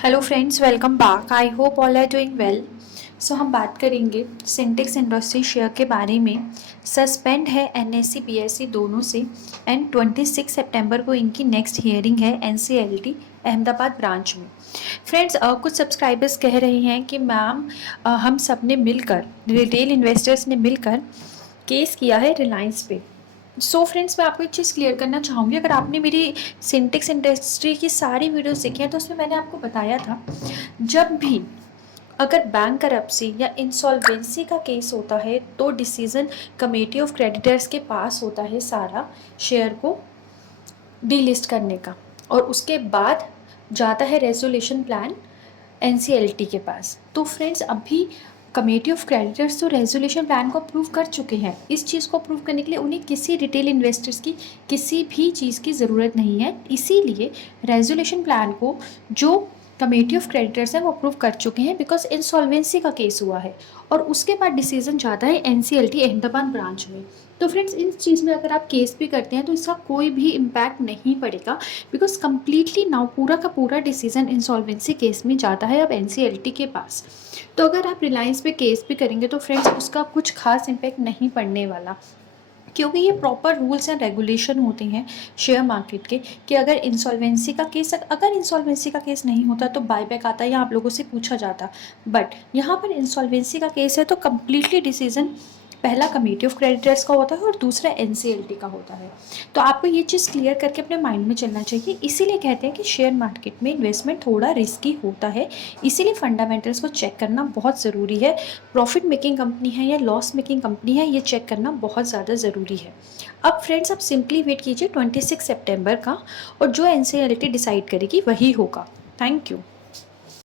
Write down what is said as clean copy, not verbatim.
Hello friends, welcome back. I hope all are doing well. So हम बात करेंगे syntax industry share के बारे में। सस्पेंड है एनएससी बीएससी दोनों से एंड 26 सितंबर को इनकी नेक्स्ट हियरिंग है एनसीएलटी अहमदाबाद ब्रांच में। फ्रेंड्स, कुछ सब्सक्राइबर्स कह रहे हैं कि मैम हम सब ने मिलकर, रिटेल इन्वेस्टर्स ने मिलकर केस किया है रिलायंस पे। फ्रेंड्स, मैं आपको एक चीज़ क्लियर करना चाहूँगी। अगर आपने मेरी सिंटेक्स इंडस्ट्री की सारी वीडियोस देखी हैं तो उसमें मैंने आपको बताया था, जब भी अगर बैंक करप्सी या इंसॉल्वेंसी का केस होता है तो डिसीजन कमेटी ऑफ क्रेडिटर्स के पास होता है सारा शेयर को डीलिस्ट करने का, और उसके बाद जाता है रेजोल्यूशन प्लान एनसीएलटी के पास। तो फ्रेंड्स, अभी कमेटी ऑफ क्रेडिटर्स तो रेजोल्यूशन प्लान को अप्रूव कर चुके हैं। इस चीज़ को अप्रूव करने के लिए उन्हें किसी रिटेल इन्वेस्टर्स की किसी भी चीज़ की ज़रूरत नहीं है। इसीलिए रेजोल्यूशन प्लान को जो कमेटी ऑफ क्रेडिटर्स हैं वो अप्रूव कर चुके हैं, बिकॉज इंसॉल्वेंसी का केस हुआ है और उसके बाद डिसीजन जाता है एनसीएलटी अहमदाबाद ब्रांच में। तो फ्रेंड्स, इस चीज़ में अगर आप केस भी करते हैं तो इसका कोई भी इम्पैक्ट नहीं पड़ेगा, बिकॉज कम्प्लीटली नाउ पूरा का पूरा डिसीजन इंसॉल्वेंसी केस में जाता है अब एनसीएलटी के पास। तो अगर आप रिलायंस पे केस भी करेंगे तो फ्रेंड्स उसका कुछ खास इम्पैक्ट नहीं पड़ने वाला, क्योंकि ये प्रॉपर रूल्स एंड रेगुलेशन होते हैं शेयर मार्केट के कि अगर इंसॉल्वेंसी का केस नहीं होता तो बायबैक आता या आप लोगों से पूछा जाता। बट यहाँ पर इंसॉल्वेंसी का केस है तो कम्प्लीटली डिसीजन पहला कमेटी ऑफ क्रेडिटर्स का होता है और दूसरा एनसीएलटी का होता है। तो आपको ये चीज़ क्लियर करके अपने माइंड में चलना चाहिए। इसीलिए कहते हैं कि शेयर मार्केट में इन्वेस्टमेंट थोड़ा रिस्की होता है, इसीलिए फंडामेंटल्स को चेक करना बहुत ज़रूरी है। प्रॉफिट मेकिंग कंपनी है या लॉस मेकिंग कंपनी है, ये चेक करना बहुत ज़्यादा ज़रूरी है। अब फ्रेंड्स, आप सिंपली वेट कीजिए 26 सितंबर का, और जो एनसीएलटी डिसाइड करेगी वही होगा। Thank you.